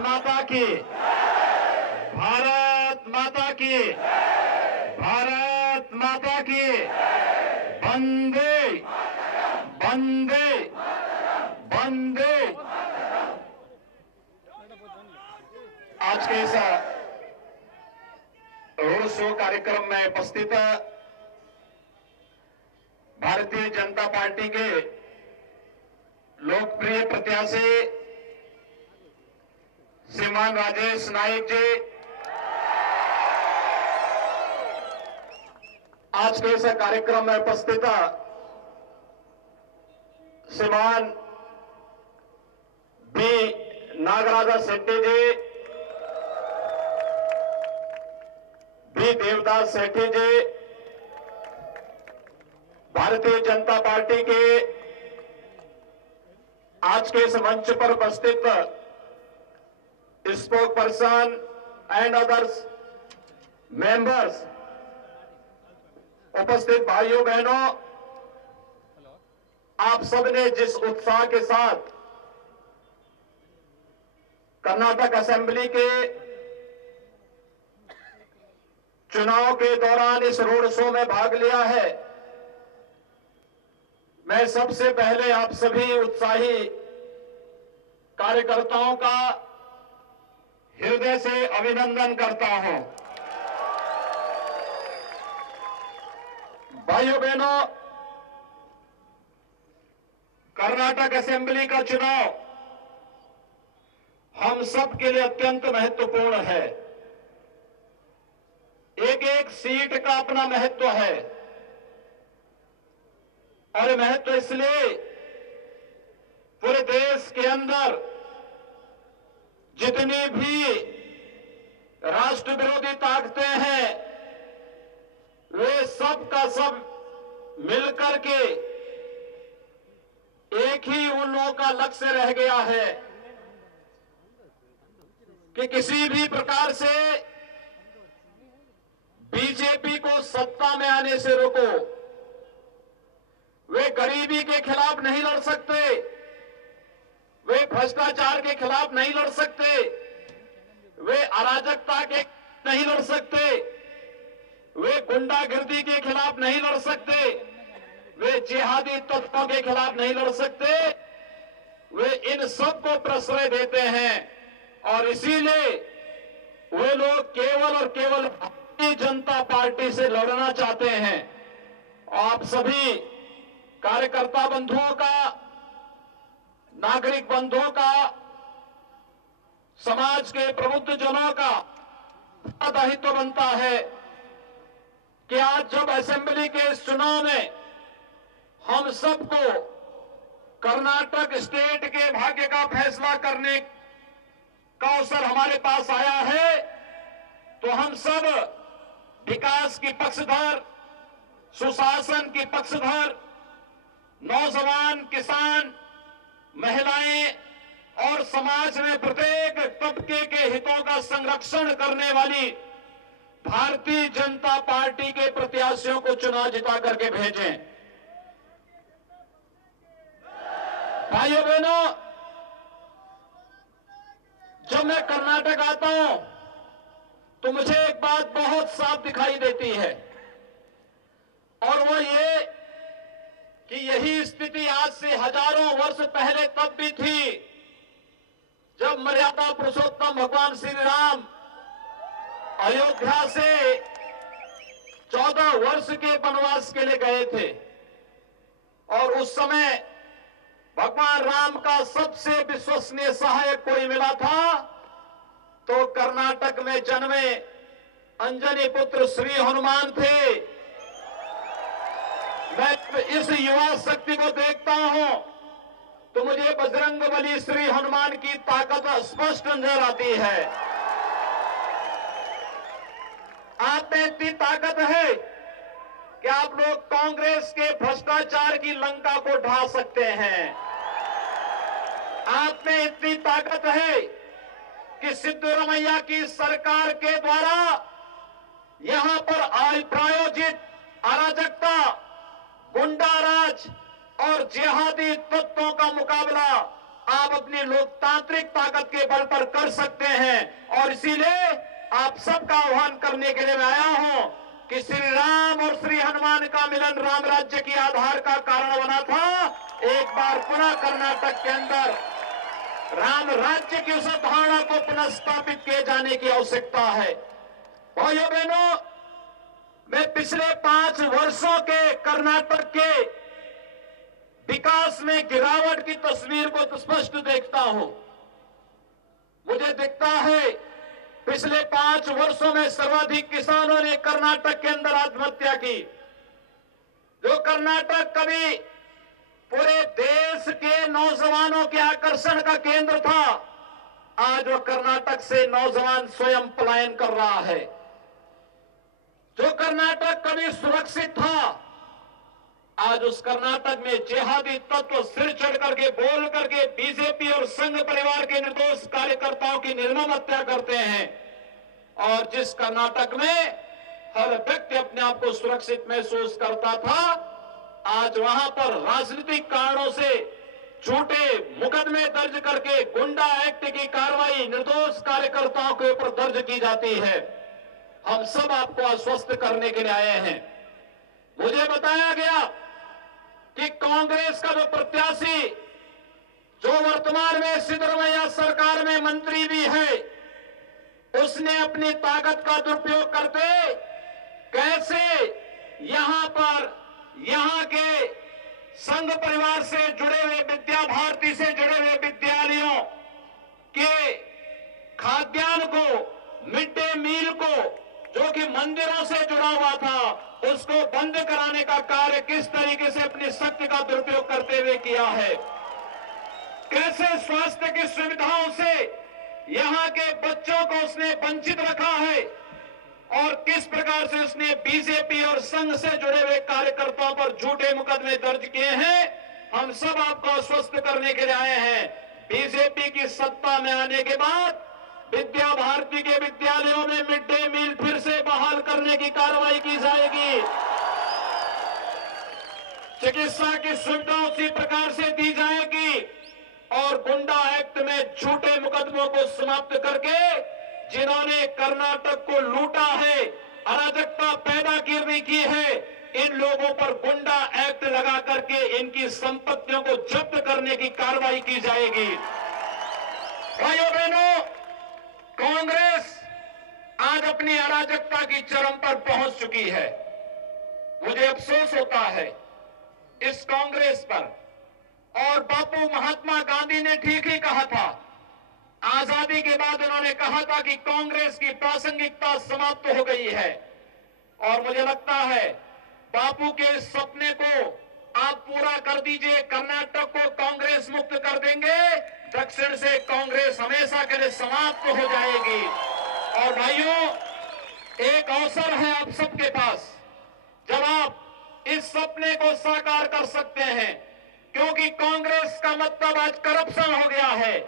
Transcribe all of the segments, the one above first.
माता की, भारत माता की, भारत माता की, वंदे वंदे वंदे। आज के इस रोड शो कार्यक्रम में उपस्थित भारतीय जनता पार्टी के लोकप्रिय प्रत्याशी श्रीमान राजेश नाइक जी, आज के इस कार्यक्रम में उपस्थित श्रीमान बी नागराजा शेट्टी जी, बी देवदास शेट्टी जी, भारतीय जनता पार्टी के आज के इस मंच पर उपस्थित spoke person and others members, उपस्थित भाइयों बहनों, आप सबने जिस उत्साह के साथ कर्नाटक असेंबली के चुनाव के दौरान इस रोड शो में भाग लिया है, मैं सबसे पहले आप सभी उत्साही कार्यकर्ताओं का हृदय से अभिनंदन करता हूं। भाइयों बहनों, कर्नाटक असेंबली का चुनाव हम सब के लिए अत्यंत महत्वपूर्ण है। एक एक सीट का अपना महत्व है, और महत्व इसलिए पूरे देश के अंदर जितनी भी राष्ट्र विरोधी ताकतें हैं, वे सब का सब मिलकर के एक ही उन लोगों का लक्ष्य रह गया है कि किसी भी प्रकार से बीजेपी को सत्ता में आने से रोको। वे गरीबी के खिलाफ नहीं लड़ सकते, वे भ्रष्टाचार के खिलाफ नहीं लड़ सकते, वे अराजकता के नहीं लड़ सकते, वे गुंडागर्दी के खिलाफ नहीं लड़ सकते, वे जिहादी तत्वों के खिलाफ नहीं लड़ सकते। वे इन सब को प्रश्रय देते हैं, और इसीलिए वे लोग केवल और केवल भारतीय जनता पार्टी से लड़ना चाहते हैं। आप सभी कार्यकर्ता बंधुओं का, नागरिक बंधुओं का, समाज के प्रबुद्ध जनों का दायित्व बनता है कि आज जब असेंबली के इस चुनाव में हम सबको कर्नाटक स्टेट के भाग्य का फैसला करने का अवसर हमारे पास आया है, तो हम सब विकास की पक्षधर, सुशासन की पक्षधर, नौजवान, किसान, महिलाएं और समाज में प्रत्येक तबके के हितों का संरक्षण करने वाली भारतीय जनता पार्टी के प्रत्याशियों को चुनाव जिता करके भेजें। भाइयों बहनों, जब मैं कर्नाटक आता हूं तो मुझे एक बात बहुत साफ दिखाई देती है, और वो ये कि यही स्थिति आज से हजारों वर्ष पहले तब भी थी जब मर्यादा पुरुषोत्तम भगवान श्री राम अयोध्या से 14 वर्ष के वनवास के लिए गए थे, और उस समय भगवान राम का सबसे विश्वसनीय सहायक कोई मिला था तो कर्नाटक में जन्मे अंजनी पुत्र श्री हनुमान थे। मैं इस युवा शक्ति को देखता हूं तो मुझे बजरंगबली श्री हनुमान की ताकत स्पष्ट नजर आती है। आप में इतनी ताकत है कि आप लोग कांग्रेस के भ्रष्टाचार की लंका को ढा सकते हैं। आप में इतनी ताकत है कि सिद्धरमैया की सरकार के द्वारा यहां पर प्रायोजित अराजकता, गुंडाराज और जिहादी तत्वों का मुकाबला आप अपनी लोकतांत्रिक ताकत के बल पर कर सकते हैं। और इसीलिए आप सबका आह्वान करने के लिए मैं आया हूं कि श्री राम और श्री हनुमान का मिलन राम राज्य की आधार का कारण बना था। एक बार पुनः कर्नाटक के अंदर राम राज्य की उस धारणा को पुनः स्थापित किए जाने की आवश्यकता है। भाइयों बहनों, मैं पिछले 5 वर्षों के कर्नाटक के विकास में गिरावट की तस्वीर को तो स्पष्ट देखता हूं। मुझे दिखता है पिछले 5 वर्षों में सर्वाधिक किसानों ने कर्नाटक के अंदर आत्महत्या की। जो कर्नाटक कभी पूरे देश के नौजवानों के आकर्षण का केंद्र था, आज वो कर्नाटक से नौजवान स्वयं पलायन कर रहा है। जो कर्नाटक कभी सुरक्षित था, आज उस कर्नाटक में जिहादी तत्व सिर चढ़ करके बोल करके बीजेपी और संघ परिवार के निर्दोष कार्यकर्ताओं की निर्मम हत्या करते हैं। और जिस कर्नाटक में हर व्यक्ति अपने आप को सुरक्षित महसूस करता था, आज वहां पर राजनीतिक कारणों से झूठे मुकदमे दर्ज करके गुंडा एक्ट की कार्रवाई निर्दोष कार्यकर्ताओं के ऊपर दर्ज की जाती है। हम सब आपको आश्वस्त करने के लिए आए हैं। मुझे बताया गया कि कांग्रेस का जो प्रत्याशी, जो वर्तमान में सिद्धरमैया सरकार में मंत्री भी है, उसने अपनी ताकत का दुरुपयोग करते कैसे यहां के संघ परिवार से जुड़े हुए विद्या भारती से जुड़े हुए विद्यालयों के खाद्यान्न को, मिड डे मील को, जो कि मंदिरों से जुड़ा हुआ था, उसको बंद कराने का कार्य किस तरीके से अपनी शक्ति का दुरुपयोग करते हुए किया है। कैसे स्वास्थ्य की सुविधाओं से यहां के बच्चों को उसने वंचित रखा है और किस प्रकार से उसने बीजेपी और संघ से जुड़े हुए कार्यकर्ताओं पर झूठे मुकदमे दर्ज किए हैं। हम सब आपको आश्वस्त करने के लिए आए हैं। बीजेपी की सत्ता में आने के बाद विद्या भारती के विद्यालयों में मिड डे मील फिर से बहाल करने की कार्रवाई की जाएगी। चिकित्सा की सुविधा उसी प्रकार से दी जाएगी और गुंडा एक्ट में झूठे मुकदमों को समाप्त करके जिन्होंने कर्नाटक को लूटा है, अराजकता पैदा की है, इन लोगों पर गुंडा एक्ट लगा करके इनकी संपत्तियों को जब्त करने की कार्रवाई की जाएगी। भाइयों बहनों, कांग्रेस आज अपनी अराजकता की चरम पर पहुंच चुकी है। मुझे अफसोस होता है इस कांग्रेस पर। और बापू महात्मा गांधी ने ठीक ही कहा था, आजादी के बाद उन्होंने कहा था कि कांग्रेस की प्रासंगिकता समाप्त हो गई है। और मुझे लगता है बापू के इस सपने को आप पूरा कर दीजिए, कर्नाटक को कांग्रेस मुक्त कर देंगे, दक्षिण से कांग्रेस हमेशा के लिए समाप्त हो जाएगी। और भाइयों, एक अवसर है आप सबके पास जब आप इस सपने को साकार कर सकते हैं, क्योंकि कांग्रेस का मतलब आज करप्शन हो गया है,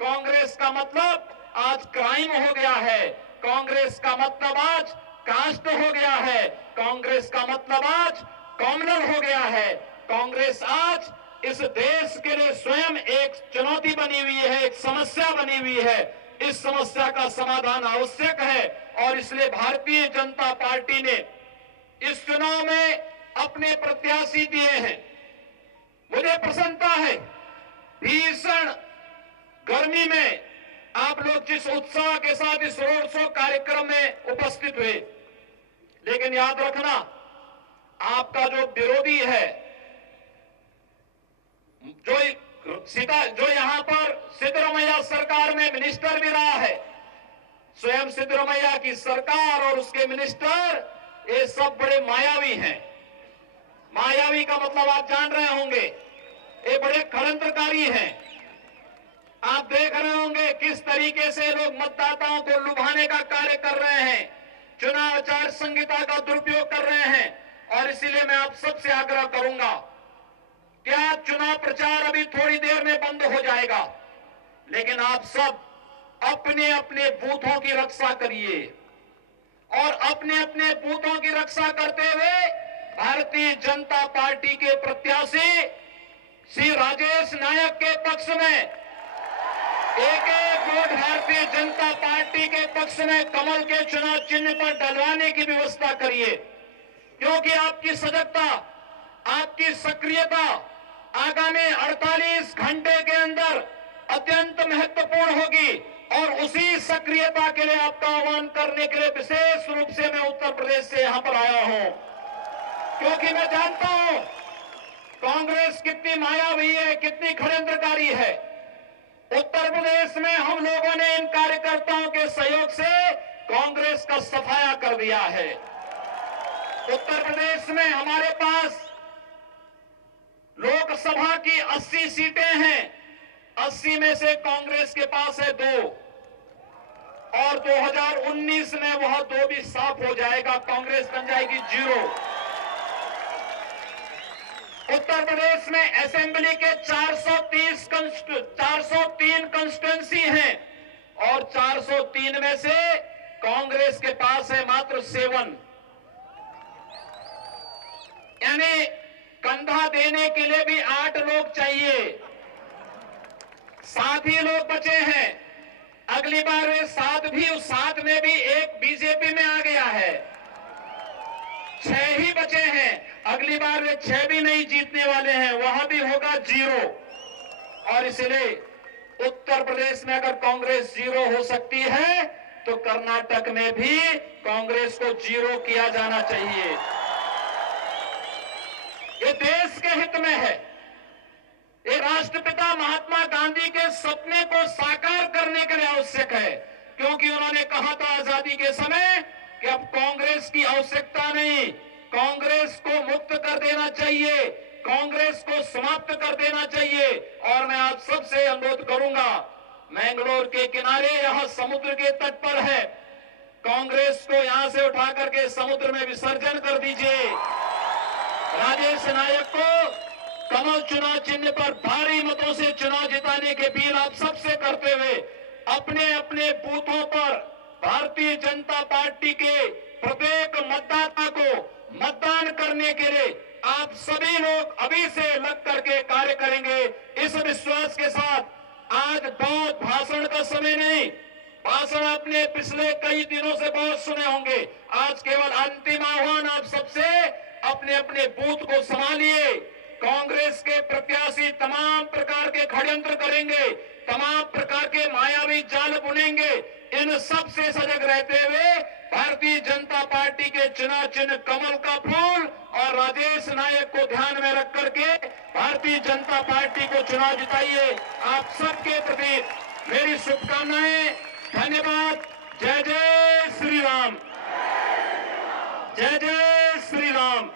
कांग्रेस का मतलब आज क्राइम हो गया है, कांग्रेस का मतलब आज कास्ट हो गया है, कांग्रेस का मतलब आज कॉमनल हो गया है। कांग्रेस आज इस देश के लिए स्वयं एक चुनौती बनी हुई है, एक समस्या बनी हुई है। इस समस्या का समाधान आवश्यक है और इसलिए भारतीय जनता पार्टी ने इस चुनाव में अपने प्रत्याशी दिए हैं। मुझे प्रसन्नता है, भीषण गर्मी में आप लोग जिस उत्साह के साथ इस रोड शो कार्यक्रम में उपस्थित हुए, लेकिन याद रखना, आपका जो विरोधी है, जो यहां पर सिद्धरमैया सरकार में मिनिस्टर भी रहा है, स्वयं सिद्धरमैया की सरकार और उसके मिनिस्टर, ये सब बड़े मायावी हैं। मायावी का मतलब आप जान रहे होंगे, ये बड़े षड्यंत्रकारी हैं। आप देख रहे होंगे किस तरीके से लोग मतदाताओं को लुभाने का कार्य कर रहे हैं, चुनाव आचार संहिता का दुरुपयोग कर रहे हैं। और इसीलिए मैं आप सबसे आग्रह करूंगा, क्या चुनाव प्रचार अभी थोड़ी देर में बंद हो जाएगा, लेकिन आप सब अपने अपने बूथों की रक्षा करिए और अपने अपने बूथों की रक्षा करते हुए भारतीय जनता पार्टी के प्रत्याशी श्री राजेश नायक के पक्ष में एक एक वोट भारतीय जनता पार्टी के पक्ष में कमल के चुनाव चिन्ह पर डलवाने की व्यवस्था करिए, क्योंकि आपकी सजगता, आपकी सक्रियता आगामी 48 घंटे के अंदर अत्यंत महत्वपूर्ण होगी। और उसी सक्रियता के लिए आपका आह्वान करने के लिए विशेष रूप से मैं उत्तर प्रदेश से यहां पर आया हूं, क्योंकि मैं जानता हूं कांग्रेस कितनी मायावी है, कितनी षड्यंत्रकारी है। उत्तर प्रदेश में हम लोगों ने इन कार्यकर्ताओं के सहयोग से कांग्रेस का सफाया कर दिया है। उत्तर प्रदेश में हमारे पास लोकसभा की 80 सीटें हैं, 80 में से कांग्रेस के पास है 2, और 2019 में वह 2 भी साफ हो जाएगा, कांग्रेस बन जाएगी 0। उत्तर प्रदेश में असेंबली के 403 कंस्टिट्यूंसी हैं, और 403 में से कांग्रेस के पास है मात्र 7। यानी कंधा देने के लिए भी 8 लोग चाहिए, 7 ही लोग बचे हैं। अगली बार वे 7 भी, उस 7 में भी एक बीजेपी में आ गया है, 6 ही बचे हैं। अगली बार वे 6 भी नहीं जीतने वाले हैं, वहां भी होगा 0। और इसलिए उत्तर प्रदेश में अगर कांग्रेस 0 हो सकती है तो कर्नाटक में भी कांग्रेस को 0 किया जाना चाहिए। ये देश के हित में है, ये राष्ट्रपिता महात्मा गांधी के सपने को साकार करने के लिए आवश्यक है, क्योंकि उन्होंने कहा था आजादी के समय कि अब कांग्रेस की आवश्यकता नहीं, कांग्रेस को मुक्त कर देना चाहिए, कांग्रेस को समाप्त कर देना चाहिए। और मैं आप सबसे अनुरोध करूंगा, मैंगलोर के किनारे यहां समुद्र के तट पर है, कांग्रेस को यहां से उठा करके समुद्र में विसर्जन कर दीजिए। राजेश नायक को कमल चुनाव चिन्ह पर भारी मतों से चुनाव जिताने की अपील आप सबसे करते हुए अपने अपने बूथों पर भारतीय जनता पार्टी के प्रत्येक मतदाता को मतदान करने के लिए आप सभी लोग अभी से लग करके कार्य करेंगे। इस विश्वास के साथ आज बहुत भाषण का समय नहीं, भाषण आपने पिछले कई दिनों से बहुत सुने होंगे, आज केवल अंतिम आह्वान आप सबसे अपने अपने बूथ को संभालिए। कांग्रेस के प्रत्याशी तमाम प्रकार के षड्यंत्र करेंगे, तमाम प्रकार के मायावी जाल बुनेंगे, इन सब से सजग रहते हुए भारतीय जनता पार्टी के चुनाव चिन्ह कमल का फूल और राजेश नायक को ध्यान में रख करके भारतीय जनता पार्टी को चुनाव जिताइए। आप सबके प्रति मेरी शुभकामनाएं, धन्यवाद। जय जय श्री राम, जय जय श्री राम।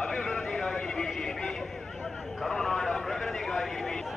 ಅಭಿವೃದ್ಧಿಗಾಗಿ ಬಿಜೆಪಿ, ಕರುನಾಡ ಪ್ರಗತಿಗಾಗಿ ಬಿಜೆಪಿ.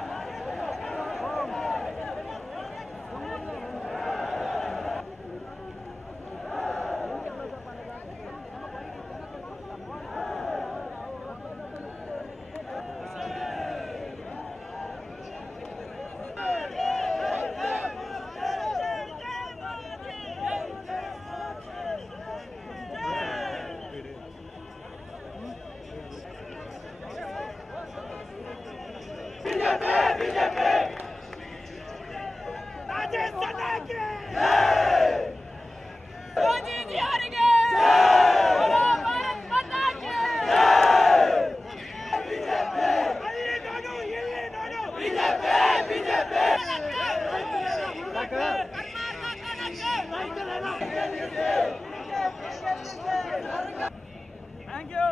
मोदी जी हारेंगे। बोलो भारत माता की थैंक यू।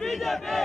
बीजेपी